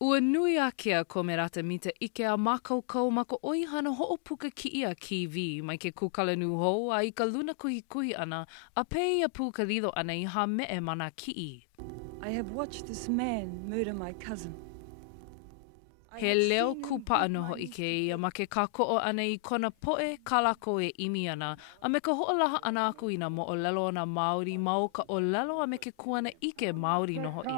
Ua nui a kea ko Merata Mita ike a makaukau ma ko oihana hoʻopuka ki ia kiwi mai ke kukalanu hou a i ka luna kuhi ana a pei a pu ka lilo ana I ha meʻe mana kiʻi. I have watched this man murder my cousin. He leo kupa ano hoʻi ke ia ma ke kākoʻo ana I kona poʻe kalako e imi ana a me ka hoʻolaha ana aku I nā moʻolelo ana Māori ma o ka ʻōlelo a me ke kuana ike Māori no hoʻi.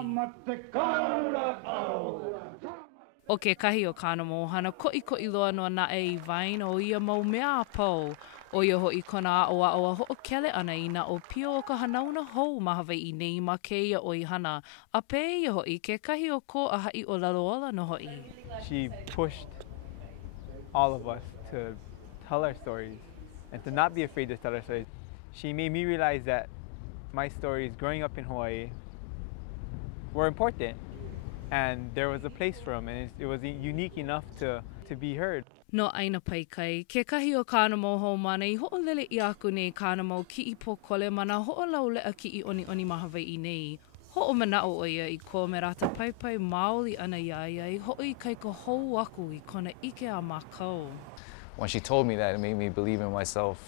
O ke kahi o kānamo, hana koʻikoʻi loa noa naʻe I vain o ia mau mea a pau. O ia hoʻi kona aʻoaʻo a hoʻokele ana I nā o pio o ka hanauna hou ma Hawaiʻi nei ma kēia oihana. A pē ia hoʻi ke kahi o ko ʻāhaʻi ʻōlelo ola no hoʻi. She pushed all of us to tell our stories and to not be afraid to tell our stories. She made me realize that my stories growing up in Hawaii were important. And there was a place for them, and it was unique enough to be heard. No aina pai kai, ke kahi o kānamo hou mana I hoʻolele I aku nei kānamo ki I pōkole mana hoʻolaulea ki I oni ma Hawaiʻi nei. Hoʻomanaʻo o ia I ko Merata paipai maoli ana ia I hoʻi kai ka hou aku I kona ike a mākau. When she told me that, it made me believe in myself.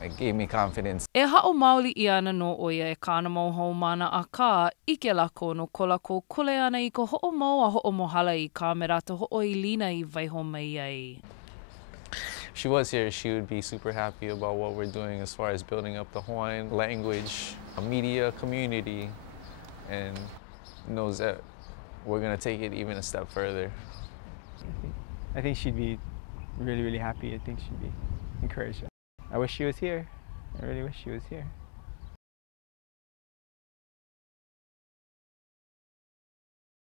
It gave me confidence. E hao maoli I ana no o ia e kānamo hou mana a kā ike lako no ko lako kule ana I ko hoʻomau a hoʻomohala I ka Merata hoʻoilina I waiho mai ai. If she was here, she would be super happy about what we're doing as far as building up the Hawaiian language, a media community, and knows that we're going to take it even a step further. I think she'd be really, really happy. I think she'd be encouraged. I wish she was here. I really wish she was here.